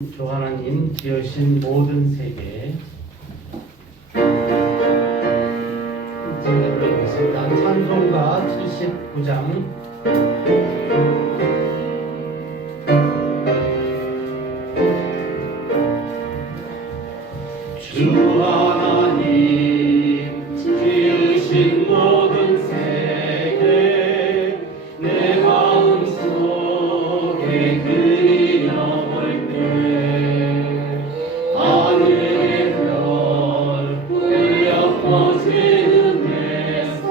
주 하나님 지으신 모든 세계 찬양을 부르겠습니다. 찬송가 79장 주 하나님 지으신 모든 세계 내 마음속에 그리려볼 때 하늘의 별 울려 퍼지는 내 손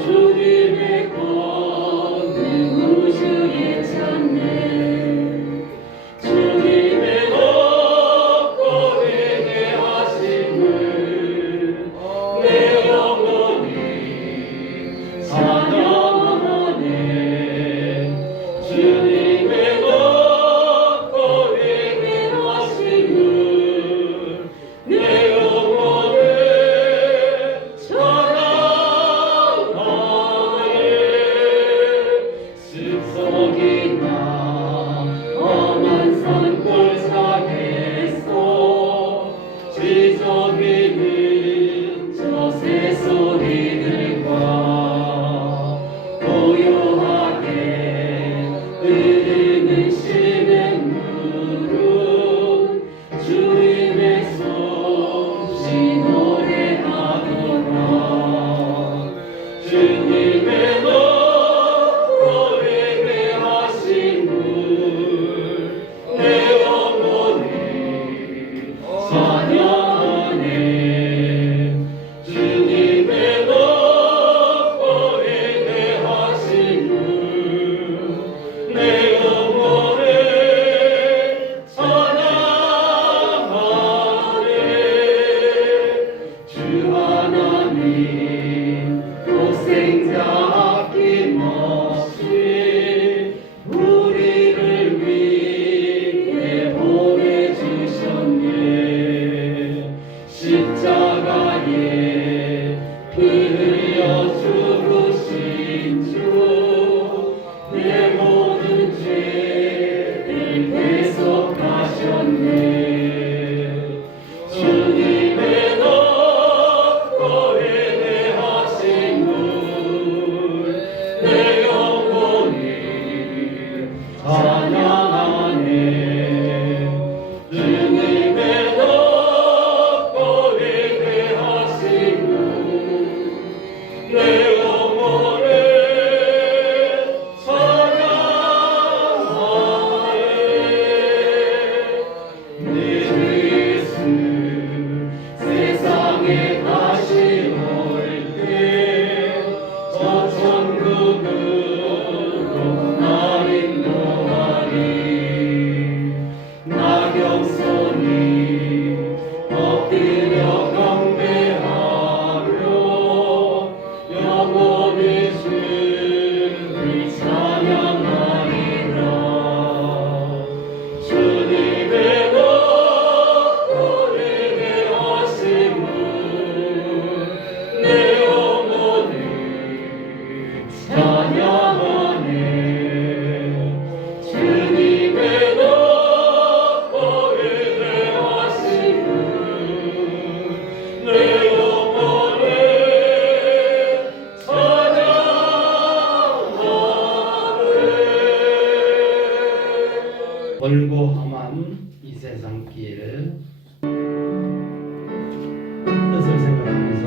주님의 권능 우주에 찾네 주님의 높고 회개하심을 내 영혼이 찬양하네 주님의 높고 회개하심을 내 영혼이 찬양하네 숲속이나 험한 산골 산에서 지저귀는 저 새소리들과 고요하게 흐르는 시냇물은 주님의 솜씨 노래하노라 주님의 높고 회개하심을 내 영혼이 찬양하네 주님의 높고 회개하심을 내 영혼이 찬양하네 주 하나님 독생자 아낌없이 우리를 위해 보내주셨네 십자가에 피 흘려 죽으신 주 내 모든 죄를 대속하셨네 주님의 높고 회개하심을 내 영혼이 찬양하네 주님의 높고 회개하심을 내 영혼이 찬양하네 내 예수 세상에 다시 올 때 저 천국으로 나 인도하리 나경선이 엎드려 경배하며 영원히 주를 찬양하리라 주님의 높고 회개하심을 내 영혼이 찬양하네 주님의 높고 회개하심을 내 영혼이 찬양하네 멀고 험한 이 세상 길 뜻을 생각하면서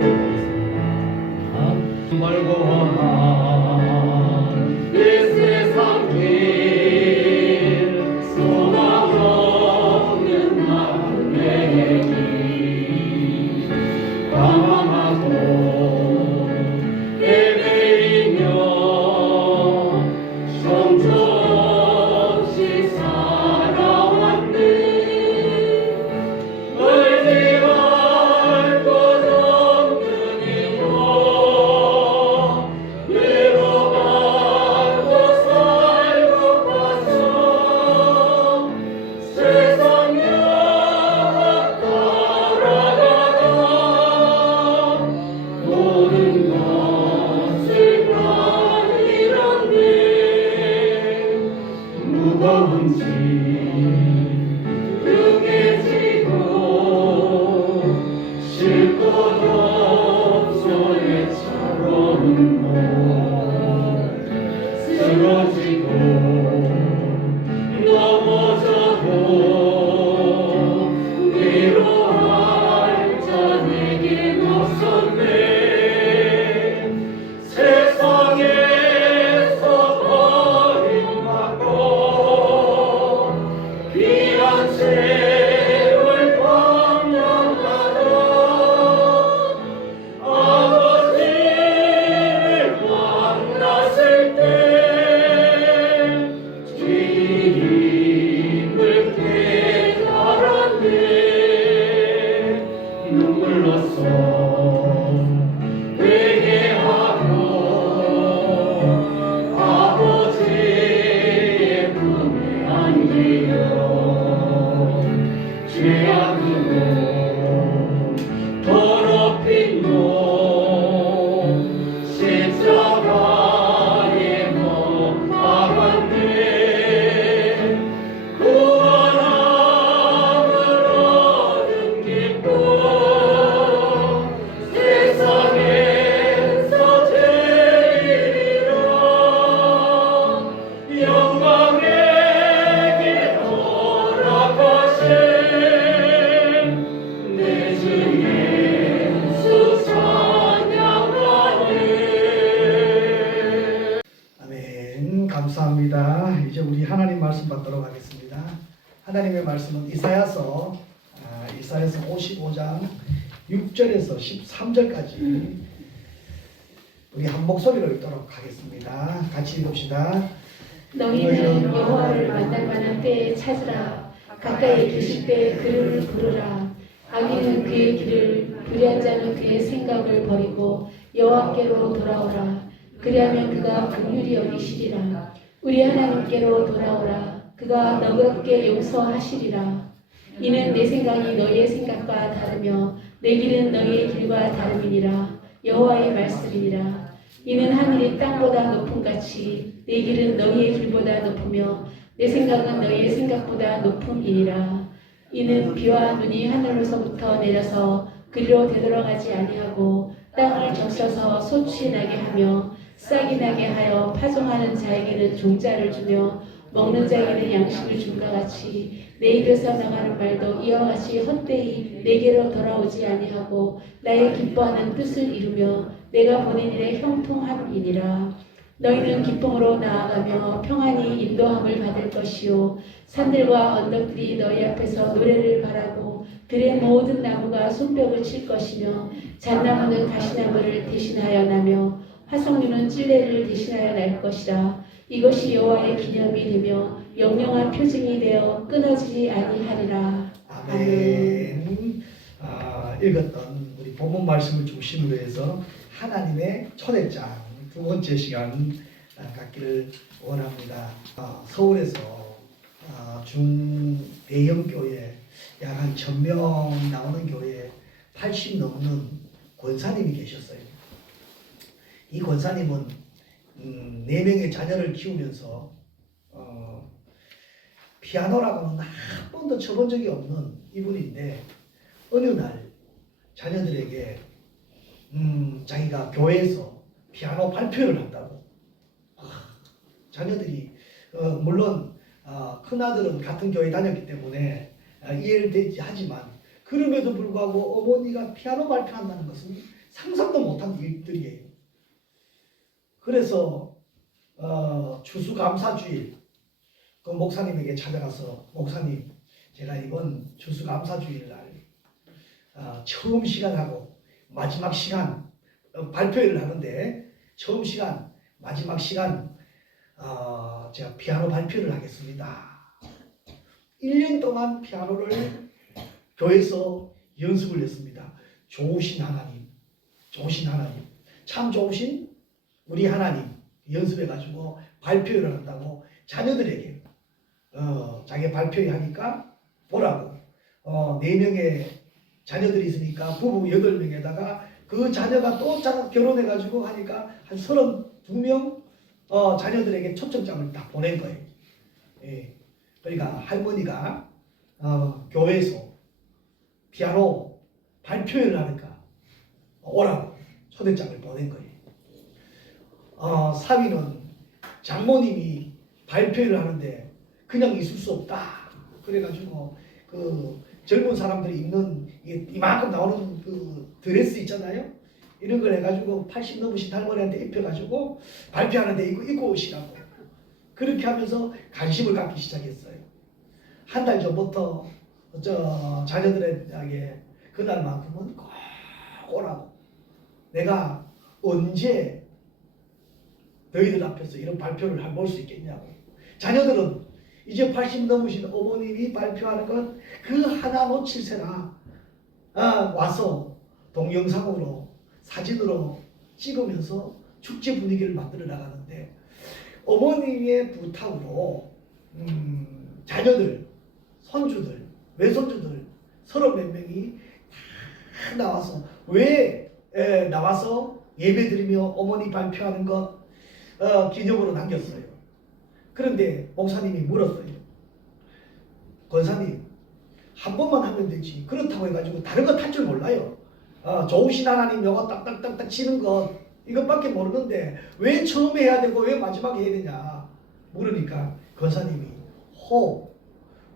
보겠습니다. 멀고 험한 이 세상 길 소망 없는 나의 길 방황하고 헤매이며 정처없이 살아왔네 무거운 짐 등에 지고 쉴 곳 없어 애처로운 몸 쓰러지고 넘어져도 위로할 자 내겐 없었네. 세상에서 버림받고 귀한 세월 방랑하던 아버지를 만났을 때 주님을 깨달았네. 눈물로써 회개하고 아버지의 품에 안기며 죄악으로 더럽힌 몸 십자가에 못 박았네. 구원함을 얻은 기쁨 세상에서 제일이라. 영광의 길 돌아가신 내 주 예수 찬양하네. 아멘. 감사합니다. 이제 우리 하나님 말씀 받도록 하겠습니다. 하나님의 말씀은 이사야서 55장 6절에서 13절까지 우리 한 목소리로 읽도록 하겠습니다. 같이 읽읍시다. 너희는 여호와를 만날 만한 때에 찾으라. 가까이 계실 때 그를 부르라. 악인은 그의 길을, 불의한 자는 그의 생각을 버리고 여호와께로 돌아오라. 그리하면 그가 긍휼히 여기시리라. 우리 하나님께로 돌아오라. 그가 너그럽게 용서하시리라. 이는 내 생각이 너희의 생각과 다르며 내 길은 너희의 길과 다름이니라. 여호와의 말씀이니라. 이는 하늘이 땅보다 높음같이 내 길은 너희의 길보다 높으며 내 생각은 너희의 생각보다 높음이니라. 이는 비와 눈이 하늘로서부터 내려서 그리로 되돌아가지 아니하고 땅을 적셔서 소치 나게 하며 싹이 나게 하여 파종하는 자에게는 종자를 주며 먹는 자에게는 양식을 줌과 같이 내 입에서 나가는 말도 이와 같이 헛되이 내게로 돌아오지 아니하고 나의 기뻐하는 뜻을 이루며 내가 보낸 일에 형통함이니라. 너희는 기쁨으로 나아가며 평안히 인도함을 받을 것이요 산들과 언덕들이 너희 앞에서 노래를 바라고 들의 모든 나무가 손뼉을 칠 것이며 잣나무는 가시나무를 대신하여 나며 화석류는 찔레를 대신하여 날 것이라. 이것이 여호와의 기념이 되며 영영한 표징이 되어 끊어지지 아니하리라. 아멘. 읽었던 우리 본문 말씀을 중심으로 해서 하나님의 초대장 두 번째 시간 갖기를 원합니다. 서울에서 중대형 교회 약 한 1000명 나오는 교회에 80 넘는 권사님이 계셨어요. 이 권사님은 4명의 자녀를 키우면서 피아노라고는 한 번도 쳐본 적이 없는 이분인데 어느 날 자녀들에게 자기가 교회에서 피아노 발표를 한다고. 자녀들이 물론 큰아들은 같은 교회 다녔기 때문에 이해를 되지 하지만 그럼에도 불구하고 어머니가 피아노 발표한다는 것은 상상도 못한 일들이에요. 그래서 추수감사주일 그 목사님에게 찾아가서 목사님 제가 이번 추수감사주일날 처음 시간하고 마지막 시간 발표를 하는데 처음 시간 마지막 시간 제가 피아노 발표를 하겠습니다. 1년 동안 피아노를 교회에서 연습을 했습니다. 좋으신 하나님 참 좋으신 우리 하나님 연습해가지고 발표를 한다고 자녀들에게 자기 발표회 하니까 보라고 4명의 자녀들이 있으니까 부부 8명에다가 그 자녀가 또 결혼해가지고 하니까 한 32명 자녀들에게 초청장을 딱 보낸 거예요. 예. 그러니까 할머니가 교회에서 피아노 발표회를 하니까 오라고 초대장을 보낸 거예요. 사위는 장모님이 발표를 하는데 그냥 있을 수 없다. 그래가지고 그 젊은 사람들이 입는 이만큼 나오는 그 드레스 있잖아요. 이런 걸 해가지고 80 넘으신 할머니한테 입혀가지고 발표하는데 입고 오시라고. 그렇게 하면서 관심을 갖기 시작했어요. 한 달 전부터 자녀들에게 그날만큼은 꼭 오라고. 내가 언제 너희들 앞에서 이런 발표를 할 수 있겠냐고. 자녀들은 이제 80 넘으신 어머님이 발표하는 건 그 하나 놓칠세라 와서 동영상으로 사진으로 찍으면서 축제 분위기를 만들어 나가는데 어머님의 부탁으로 자녀들, 손주들, 외손주들 30몇 명이 다 나와서 왜 나와서 예배드리며 어머니 발표하는 것 기념으로 남겼어요. 그런데 목사님이 물었어요. 권사님 한 번만 하면 되지. 그렇다고 해가지고 다른 거 탈 줄 몰라요. 좋으신 하나님 영어 딱딱딱딱 치는 것 이것밖에 모르는데 왜 처음에 해야 되고 왜 마지막에 해야 되냐 물으니까 권사님이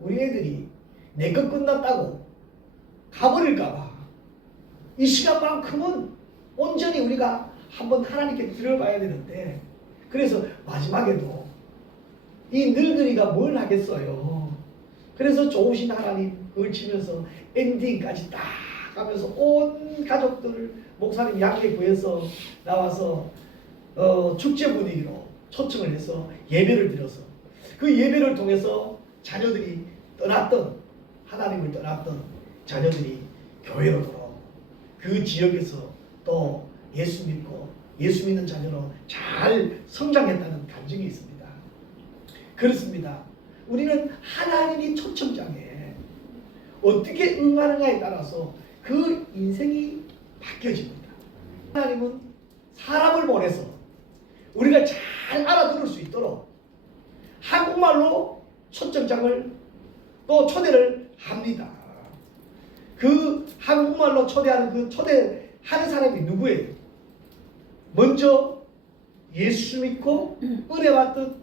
우리 애들이 내 것 끝났다고 가버릴까봐 이 시간만큼은 온전히 우리가 한번 하나님께 드려봐야 되는데 그래서 마지막에도 이 늙은이가 뭘 하겠어요. 그래서 좋으신 하나님 그걸 치면서 엔딩까지 딱 가면서 온 가족들 목사님 양해 구해서 나와서 축제 분위기로 초청을 해서 예배를 드려서 그 예배를 통해서 자녀들이 하나님을 떠났던 자녀들이 교회로 돌아오고 그 지역에서 또 예수 믿고 예수 믿는 자녀로 잘 성장했다는 감정이 있습니다. 그렇습니다. 우리는 하나님이 초청장에 어떻게 응하느냐에 따라서 그 인생이 바뀌어집니다. 하나님은 사람을 보내서 우리가 잘 알아들을 수 있도록 한국말로 초청장을 또 초대를 합니다. 그 한국말로 초대하는 그 초대하는 사람이 누구예요? 먼저 예수 믿고 은혜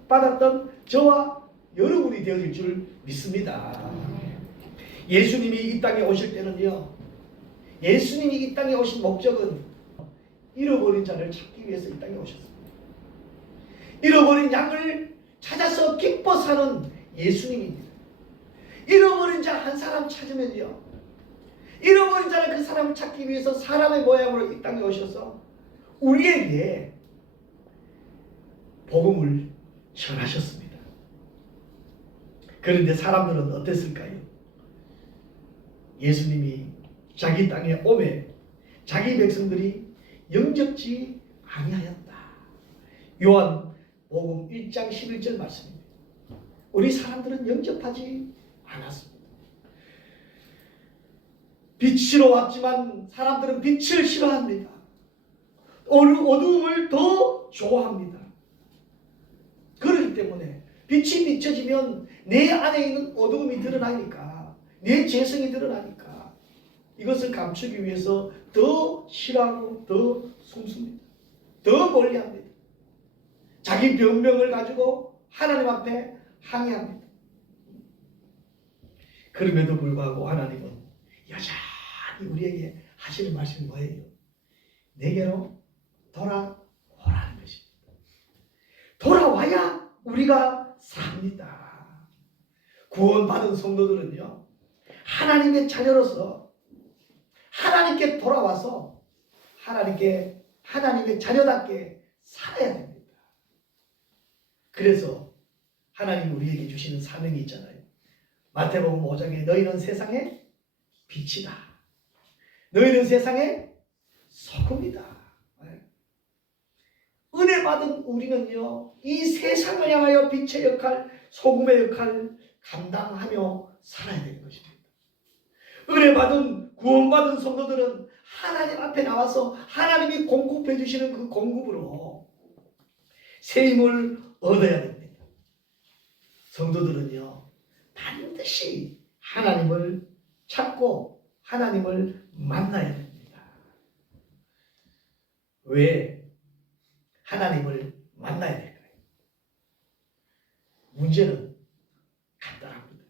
받았던 저와 여러분이 되어질 줄 믿습니다. 예수님이 이 땅에 오실 때는요. 예수님이 이 땅에 오신 목적은 잃어버린 자를 찾기 위해서 이 땅에 오셨습니다. 잃어버린 양을 찾아서 기뻐 사는 예수님입니다. 잃어버린 자 한 사람 찾으면요. 잃어버린 자는 그 사람을 찾기 위해서 사람의 모양으로 이 땅에 오셔서 우리에게 복음을 전하셨습니다. 그런데 사람들은 어땠을까요? 예수님이 자기 땅에 오매 자기 백성들이 영접지 아니하였다. 요한복음 1장 11절 말씀입니다. 우리 사람들은 영접하지 않았습니다. 빛으로 왔지만 사람들은 빛을 싫어합니다. 어두움을 더 좋아합니다. 그렇기 때문에 빛이 비춰지면 내 안에 있는 어두움이 드러나니까 내 죄성이 드러나니까 이것을 감추기 위해서 더 싫어하고 더 숨습니다. 더 멀리합니다. 자기 변명을 가지고 하나님 앞에 항의합니다. 그럼에도 불구하고 하나님은 여전히 우리에게 하시는 말씀이 뭐예요? 내게로 돌아오라는 것입니다. 돌아와야 우리가 삽니다. 구원받은 성도들은요, 하나님의 자녀로서 하나님께 돌아와서 하나님의 자녀답게 살아야 됩니다. 그래서 하나님 우리에게 주시는 사명이 있잖아요. 마태복음 5장에 너희는 세상의 빛이다. 너희는 세상의 소금이다. 은혜 받은 우리는요, 이 세상을 향하여 빛의 역할, 소금의 역할을 감당하며 살아야 되는 것입니다. 은혜 받은 구원받은 성도들은 하나님 앞에 나와서 하나님이 공급해 주시는 그 공급으로 새 힘을 얻어야 됩니다. 성도들은요 반드시 하나님을 찾고 하나님을 만나야 됩니다. 왜 하나님을 만나야 될까요? 문제는 간단합니다.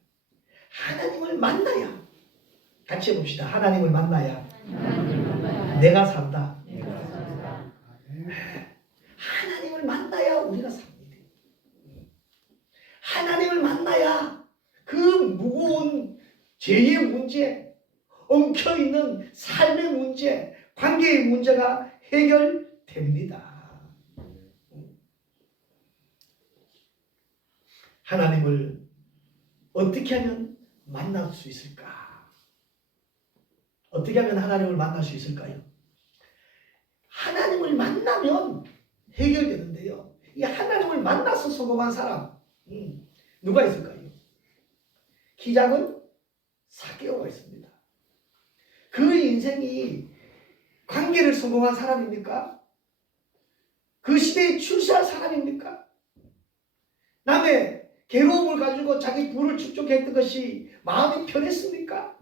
하나님을 만나야, 같이 해봅시다. 하나님을 만나야 내가 산다. 하나님을 만나야 우리가 삽니다. 하나님을 만나야 그 무거운 죄의 문제, 엉켜있는 삶의 문제, 관계의 문제가 해결됩니다. 하나님을 어떻게 하면 만날 수 있을까? 어떻게 하면 하나님을 만날 수 있을까요? 하나님을 만나면 해결되는데요. 이 하나님을 만나서 성공한 사람 누가 있을까요? 키 작은 사개오가 있습니다. 그 인생이 관계를 성공한 사람입니까? 그 시대에 출세한 사람입니까? 남의 괴로움을 가지고 자기 부를 축적했던 것이 마음이 편했습니까?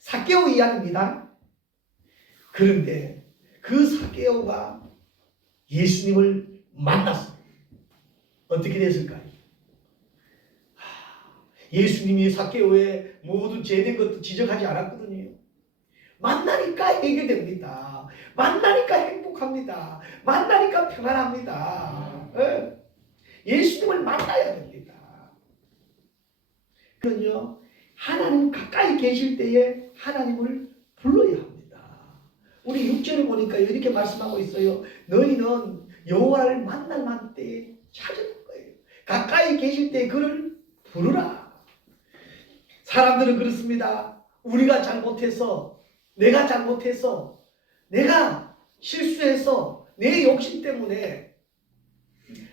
사개오 이야기입니다. 그런데 그 사개오가 예수님을 만났습니다. 어떻게 됐을까요? 예수님이 사개오의 모든 죄된 것도 지적하지 않았거든요. 만나니까 해결됩니다. 만나니까 행복합니다. 만나니까 평안합니다. 예수님을 만나야 됩니다. 그런요, 하나님 가까이 계실 때에 하나님을 불러야 합니다. 우리 6절에 보니까 이렇게 말씀하고 있어요. 너희는 여호와를 만날 만한 때에 찾을 거예요. 가까이 계실 때 그를 부르라. 사람들은 그렇습니다. 우리가 잘못해서, 내가 잘못해서, 내가 실수해서, 내 욕심 때문에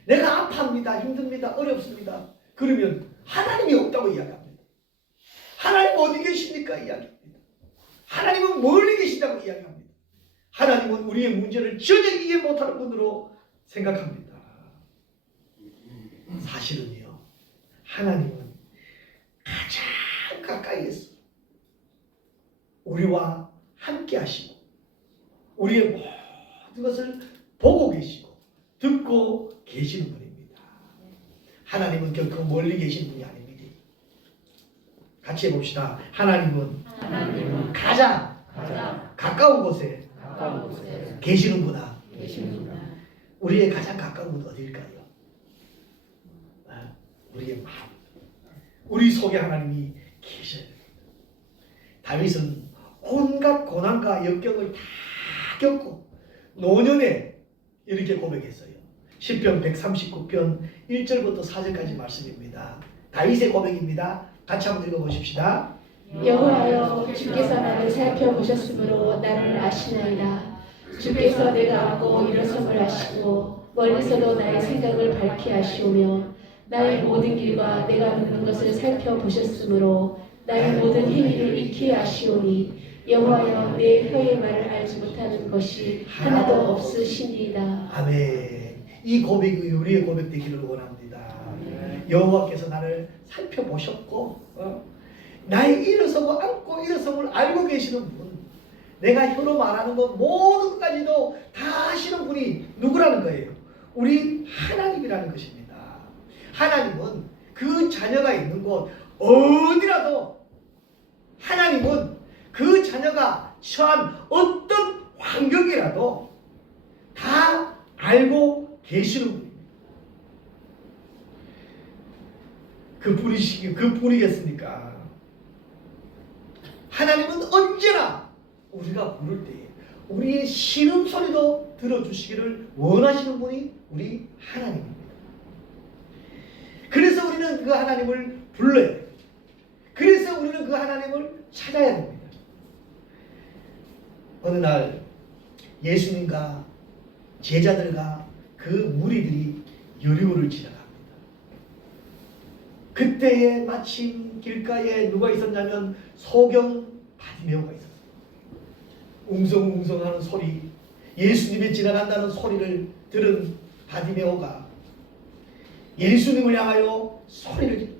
내가 아파합니다. 힘듭니다. 어렵습니다. 그러면 하나님이 없다고 이야기합니다. 하나님 어디 계십니까? 이야기합니다. 하나님은 멀리 계시다고 이야기합니다. 하나님은 우리의 문제를 전혀 이해 못하는 분으로 생각합니다. 사실은요, 하나님은 가장 가까이에서 우리와 함께 하시고 우리의 모든 것을 보고 계시고 듣고 계시는 분입니다. 하나님은 결코 멀리 계신 분이 아닙니다. 같이 해봅시다. 하나님은 가장 가까운 곳에 계시는구나. 우리의 가장 가까운 곳은 어딜까요? 우리의 마음. 우리 속에 하나님이 계셔야 됩니다. 다윗은 온갖 고난과 역경을 다 겪고 노년에 이렇게 고백했어요. 시편 139편 1절부터 4절까지 말씀입니다. 다윗의 고백입니다. 같이 한번 읽어보십시다. 여호와여, 주께서 나를 살펴보셨으므로 나를 아시나이다. 주께서 내가 앉고 일어섬을 아시고 멀리서도 나의 생각을 밝히 아시오며 나의 모든 길과 내가 묻는 것을 살펴보셨으므로 나의 모든 행위를 익히 아시오니 여호와여, 내 혀의 말을 알지 못하는 것이 하나도 없으시니이다. 아멘. 이 고백이 우리의 고백 되기를 원합니다. 여호와께서 나를 살펴보셨고 나의 일어서고 앉고 일어섬을 알고 계시는 분, 내가 혀로 말하는 것 모든 것까지도 다 아시는 분이 누구라는 거예요? 우리 하나님이라는 것입니다. 하나님은 그 자녀가 있는 곳 어디라도, 하나님은 그 자녀가 처한 어떤 환경이라도 다 알고 계시는 분입니다. 그뿐이겠습니까? 하나님은 언제나 우리가 부를 때에 우리의 신음소리도 들어주시기를 원하시는 분이 우리 하나님입니다. 그래서 우리는 그 하나님을 불러야 됩니다. 그래서 우리는 그 하나님을 찾아야 됩니다. 어느 날 예수님과 제자들과 그 무리들이 여리고를 지나갑니다. 그때에 마침 길가에 누가 있었냐면 소경 바디메오가 있었어요. 웅성웅성하는 소리, 예수님이 지나간다는 소리를 들은 바디메오가 예수님을 향하여 소리를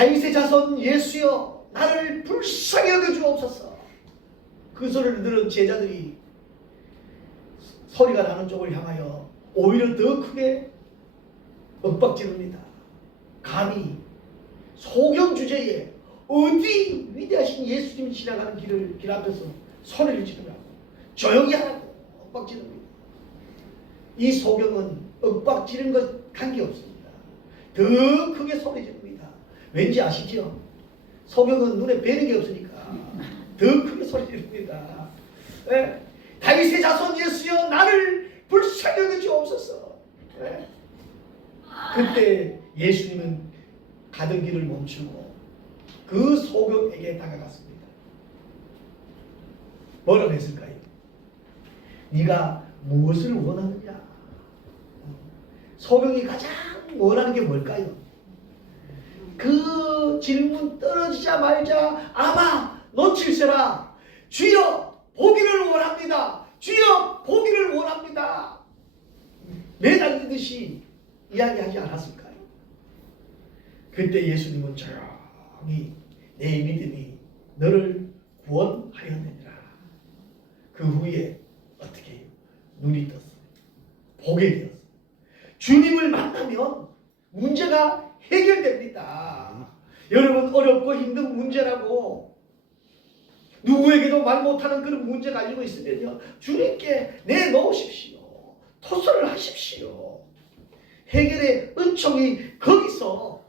다윗의 자손 예수여 나를 불쌍히 여겨주옵소서. 그 소리를 들은 제자들이 소리가 나는 쪽을 향하여 오히려 더 크게 윽박지릅니다. 감히 소경 주제에 어디 위대하신 예수님이 지나가는 길 앞에서 소리를 지르라고, 조용히 하라고 윽박지릅니다. 이 소경은 윽박지른 것 관계없습니다. 더 크게 소리 지릅니다. 왠지 아시죠? 소경은 눈에 뵈는 게 없으니까 더 크게 소리 지릅니다. 네? 다윗의 자손 예수여 나를 불쌍히 여겨주옵소서. 네? 그때 예수님은 가던 길을 멈추고 그 소경에게 다가갔습니다. 뭐라고 했을까요? 네가 무엇을 원하느냐? 소경이 가장 원하는 게 뭘까요? 그 질문 떨어지자마자 아마 놓칠세라. 주여 보기를 원합니다. 주여 보기를 원합니다. 매달리듯이 이야기하지 않았을까요? 그때 예수님은 조용히 내 믿음이 너를 구원하였느니라. 그 후에 어떻게 해요? 눈이 떴어요. 보게 되었어요. 주님을 만나면 문제가 해결됩니다. 여러분 어렵고 힘든 문제라고 누구에게도 말 못하는 그런 문제 가지고 있으면요, 주님께 내놓으십시오. 토설을 하십시오. 해결의 은총이 거기서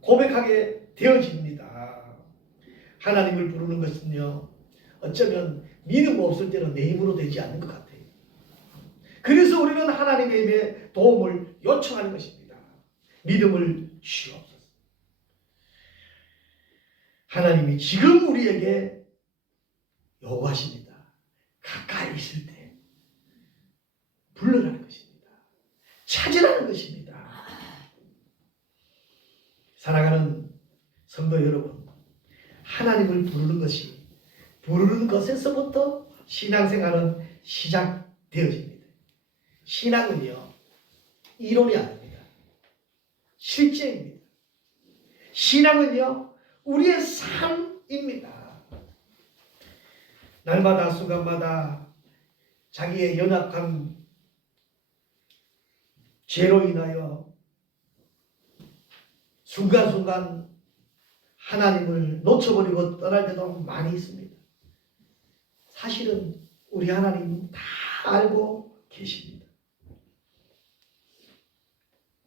고백하게 되어집니다. 하나님을 부르는 것은요, 어쩌면 믿음 없을 때는 내 힘으로 되지 않는 것 같아요. 그래서 우리는 하나님의 도움을 요청하는 것입니다. 믿음을 주옵소서. 하나님이 지금 우리에게 요구하십니다. 가까이 있을 때 불러라는 것입니다. 찾으라는 것입니다. 사랑하는 성도 여러분, 하나님을 부르는 것이, 부르는 것에서부터 신앙생활은 시작되어집니다. 신앙은요, 이론이 아닙니다. 실제입니다. 신앙은요, 우리의 삶입니다. 날마다 순간마다 자기의 연약한 죄로 인하여 순간순간 하나님을 놓쳐버리고 떠날 때도 많이 있습니다. 사실은 우리 하나님 다 알고 계십니다.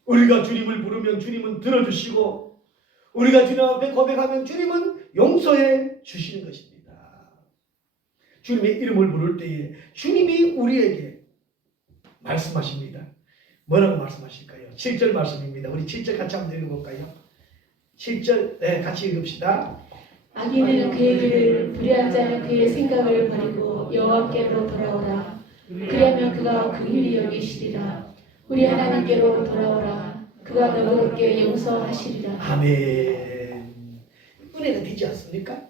우리가 주님을 부르면 주님은 들어주시고, 우리가 주님 앞에 고백하면 주님은 용서해 주시는 것입니다. 주님의 이름을 부를 때에 주님이 우리에게 말씀하십니다. 뭐라고 말씀하실까요? 7절 말씀입니다. 우리 7절 같이 한번 읽어볼까요? 7절 같이 읽읍시다. 악인은 그의 길을, 불의한 자는 그의 생각을 버리고 여호와께로 돌아오라. 그리하면 그가 긍휼히 여기시리라. 우리 하나님께로 돌아오라. 그가 너그럽게 용서하시리라. 아멘. 은혜가 되지 않습니까?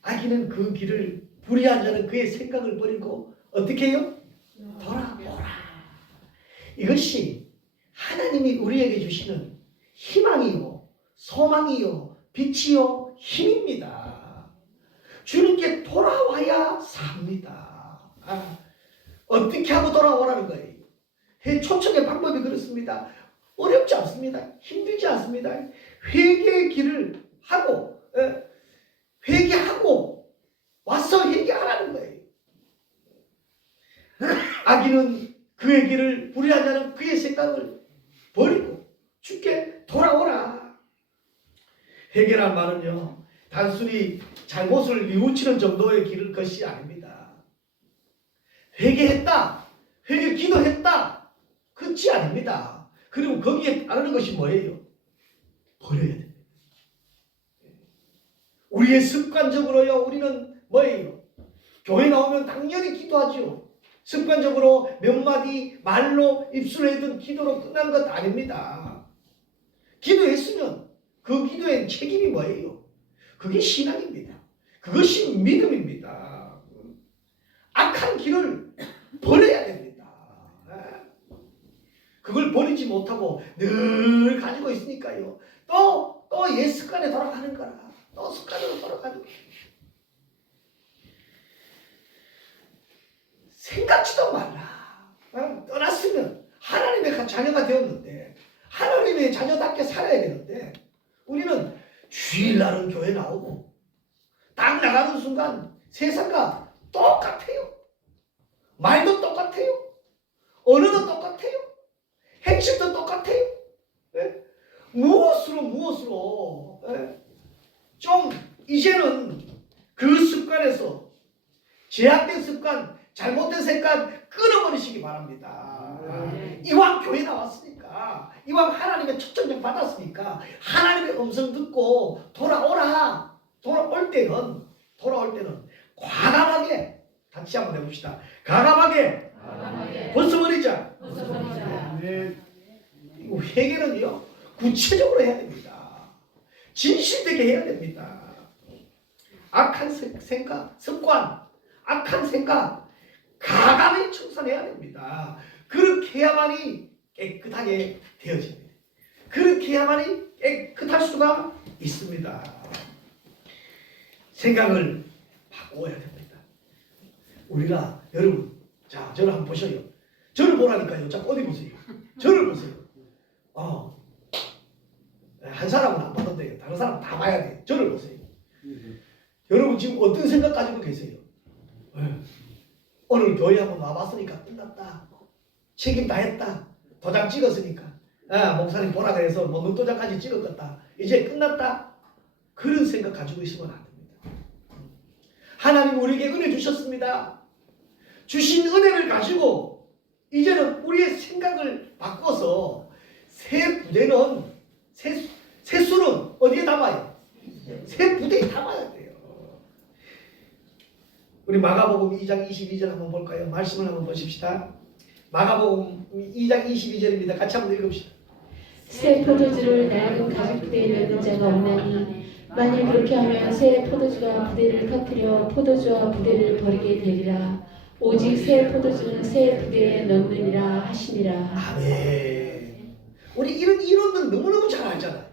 악인은 그 길을, 불의한 자는 그의 생각을 버리고 어떻게 해요? 돌아오라. 이것이 하나님이 우리에게 주시는 희망이요, 소망이요, 빛이요, 힘입니다. 주님께 돌아와야 삽니다. 어떻게 하고 돌아오라는 거예요? 초청의 방법이 그렇습니다. 어렵지 않습니다. 힘들지 않습니다. 회개의 길을 하고, 회개하고 와서 회개하라는 거예요. 악인은 그의 길을, 불의한 자는 그의 생각을 버리고 주께 돌아오라. 회개란 말은요, 단순히 잘못을 뉘우치는 정도의 길을 것이 아닙니다. 회개했다, 회개 기도했다, 끝이 아닙니다. 그리고 거기에 따르는 것이 뭐예요? 버려야 됩니다. 우리의 습관적으로요, 우리는 뭐예요? 교회 나오면 당연히 기도하죠. 습관적으로 몇 마디 말로 입술에 든 기도로 끝나는 것 아닙니다. 기도했으면 그 기도의 책임이 뭐예요? 그게 신앙입니다. 그것이 믿음입니다. 악한 길을 버려야 됩니다. 그걸 그걸 버리지 못하고 늘 가지고 있으니까요. 또 옛 습관에 돌아가는 거라. 또 습관으로 돌아가는 거야. 생각지도 말라. 떠났으면 하나님의 자녀가 되었는데 하나님의 자녀답게 살아야 되는데 우리는 주일날은 교회 나오고 딱 나가는 순간 세상과 똑같아요. 말도 똑같아요. 언어도 똑같아요. 행실도 똑같아요. 네? 무엇으로 네? 좀 이제는 그 습관에서 제약된 습관, 잘못된 습관 끊어버리시기 바랍니다. 이왕 교회 나왔으니까, 이왕 하나님의 초청장 받았으니까 하나님의 음성 듣고 돌아오라. 돌아올 때는 과감하게 같이 한번 해봅시다. 과감하게 벗어버리자. 이거 회개는요 구체적으로 해야 됩니다. 진실되게 해야 됩니다. 악한 생각, 습관, 악한 생각 과감히 청산해야 됩니다. 그렇게 해야만이 깨끗하게 되어집니다. 그렇게 해야만이 깨끗할 수가 있습니다. 생각을 바꿔야 됩니다. 우리가 여러분, 자, 저를 한번 보셔요. 저를 보라니까요. 자, 어디 보세요. 저를 보세요. 한 사람은 안 봤는데요. 다른 사람은 다 봐야 돼요. 저를 보세요. 여러분 지금 어떤 생각 가지고 계세요? 오늘 교회 한번 와봤으니까 끝났다. 책임 다 했다. 도장 찍었으니까. 목사님 보라 그래서 뭐 눈도장까지 찍었겠다. 이제 끝났다. 그런 생각 가지고 있으면 안 됩니다. 하나님 우리에게 은혜 주셨습니다. 주신 은혜를 가지고 이제는 우리의 생각을 바꿔서 새 부대는 새수는 어디에 담아요? 새 부대에 담아야 돼요. 우리 마가복음 2장 22절 한번 볼까요? 말씀을 한번 보십시다. 마가복음 2장 22절입니다. 같이 한번 읽읍시다. 새 포도주를 낡은 가죽 부대에 넣는 자가 없나니 만일 그렇게 하면 새 포도주가 부대를 터뜨려 포도주와 부대를 버리게 되리라. 오직 새 포도주는 새 부대에 넣느니라 하시니라. 아멘. 우리 이런 이론들 너무너무 잘 알잖아요.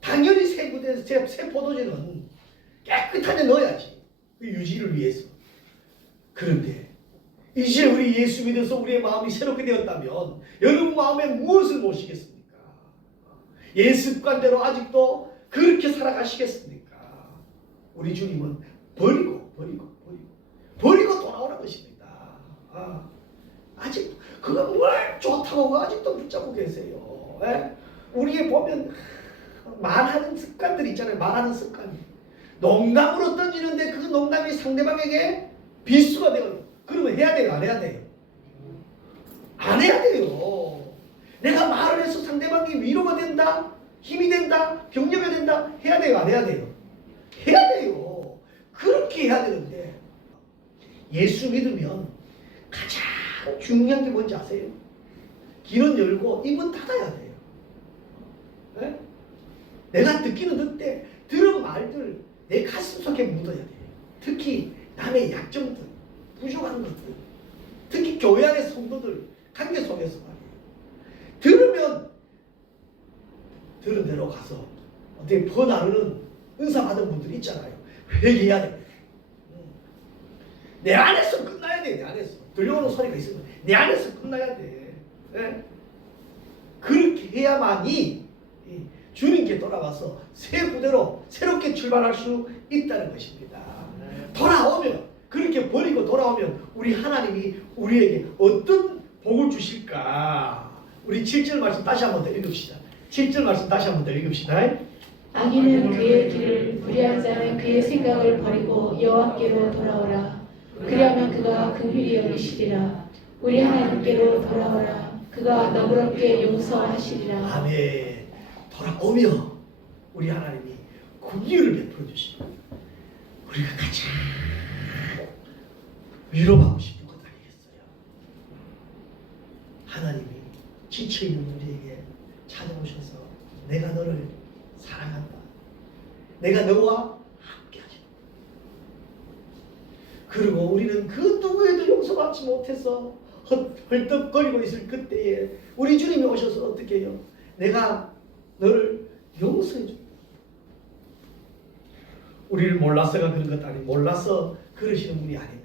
당연히 새 부대, 새 포도주는 깨끗하게 넣어야지. 그 유지를 위해서. 그런데 이제 우리 예수 믿어서 우리의 마음이 새롭게 되었다면 여러분 마음에 무엇을 모시겠습니까? 옛 습관대로 아직도 그렇게 살아가시겠습니까? 우리 주님은 버리고 돌아오라는 것입니다. 아직 그거 뭘 좋다고 아직도 붙잡고 계세요. 우리의 보면 말하는 습관들 있잖아요. 말하는 습관. 농담으로 던지는데 그 농담이 상대방에게 비수가 되거든요. 그러면 해야 돼요? 안 해야 돼요? 안 해야 돼요. 내가 말을 해서 상대방이 위로가 된다, 힘이 된다, 격려가 된다, 해야 돼요? 안 해야 돼요? 해야 돼요. 그렇게 해야 되는데 예수 믿으면 가장 중요한 게 뭔지 아세요? 귀는 열고 입은 닫아야 돼요. 네? 내가 듣기는 듣되 들은 말들 내 가슴 속에 묻어야 돼요. 특히 남의 약점들, 부족한 것들, 특히 교회 안의 성도들 관계 속에서 말이에요. 들으면 들은 대로 가서 어떻게 퍼나르는 은사 받은 분들이 있잖아요. 회개해야 됩니다. 내 안에서 끝나야 돼. 내 안에서 들려오는 소리가 있으면 내 안에서 끝나야 돼. 네? 그렇게 해야만이 주님께 돌아와서 새 부대로 새롭게 출발할 수 있다는 것입니다. 돌아오면, 그렇게 버리고 돌아오면 우리 하나님이 우리에게 어떤 복을 주실까? 우리 7절 말씀 다시 한번 더 읽읍시다. 7절 말씀 다시 한번 더 읽읍시다. 악인은 그의 길을, 무리한 자는 그의 생각을 버리고 여호와께로 돌아오라. 그리하면 그가 긍휼히 여기시리라. 우리 하나님께로 돌아오라. 그가 너그럽게 용서하시리라. 아멘. 돌아오며 우리 하나님이 긍휼을 베풀어 주시고 우리가 가장 위로받고 싶은 것 아니겠어요? 하나님이 지쳐있는 우리에게 찾아오셔서 내가 너를 사랑한다. 내가 너와 함께하지. 그리고 우리는 그 누구에도 용서받지 못해서 헐떡거리고 있을 그때에 우리 주님이 오셔서 어떻게 해요? 내가 너를 용서해 줘. 우리를 몰라서가 그런 것 아니, 몰라서 그러시는 분이 아닙니다.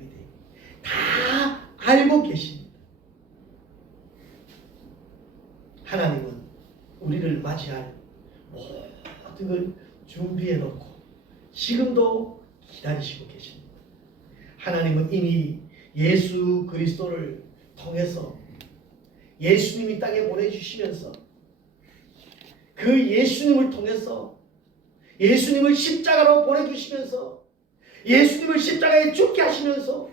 다 알고 계십니다. 하나님은 우리를 맞이할 모든 걸 준비해 놓고 지금도 기다리시고 계십니다. 하나님은 이미 예수 그리스도를 통해서 예수님이 땅에 보내주시면서 그 예수님을 통해서 예수님을 십자가로 보내주시면서 예수님을 십자가에 죽게 하시면서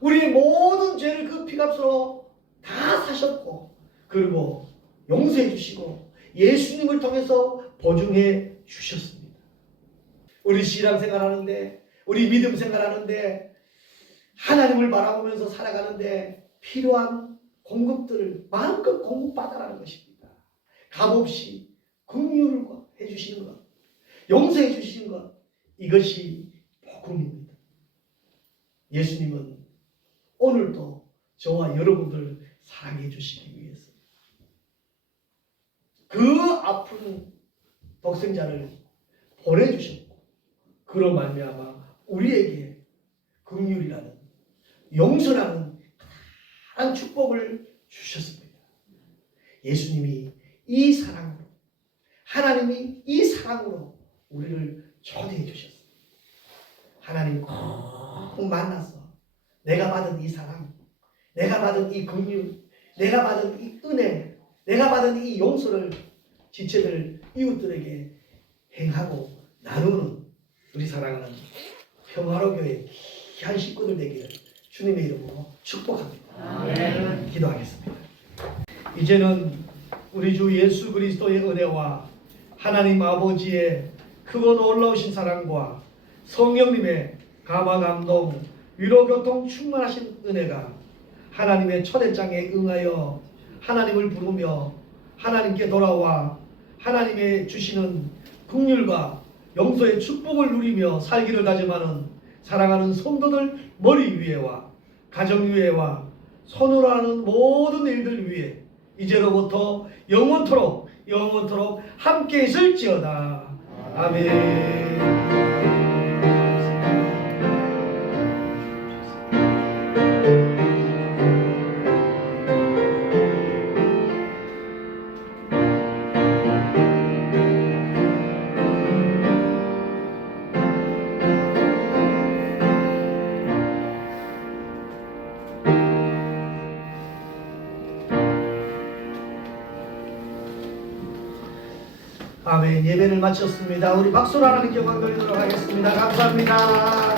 우리의 모든 죄를 그 피값으로 다 사셨고 그리고 용서해 주시고 예수님을 통해서 보증해 주셨습니다. 우리 신앙생활 하는데 우리 믿음 생활하는데 하나님을 바라보면서 살아가는데 필요한 공급들을 마음껏 공급받아라는 것입니다. 값없이 긍휼을 해주시는 것, 용서해 주시는 것, 이것이 복음입니다. 예수님은 오늘도 저와 여러분들 사랑해 주시기 위해서 그 아픈 독생자를 보내주셨고 그로 말미암아 우리에게 긍휼이라는 용서라는 큰 축복을 주셨습니다. 예수님이 이 사랑으로 하나님이 이 사랑으로 우리를 초대해 주셨습니다. 하나님 꼭 만나서 내가 받은 이 사랑, 내가 받은 이 긍휼, 내가 받은 이 은혜, 내가 받은 이 용서를 지체들 이웃들에게 행하고 나누는 우리 사랑하는 평화로교회 귀한 식구들 되기를 주님의 이름으로 축복합니다. 기도하겠습니다. 이제는 우리 주 예수 그리스도의 은혜와 하나님 아버지의 크고 놀라우신 사랑과 성령님의 감화 감동 위로 교통 충만하신 은혜가 하나님의 초대장에 응하여 하나님을 부르며 하나님께 돌아와 하나님의 주시는 긍휼과 용서의 축복을 누리며 살기를 다짐하는 사랑하는 성도들 머리 위에와 가정 위에와 손으로 하는 모든 일들 위에 이제로부터 영원토록 함께 있을지어다. 아멘. 아멘. 예배를 마쳤습니다. 우리 박수로 하나님께 영광 돌리도록 하겠습니다. 감사합니다.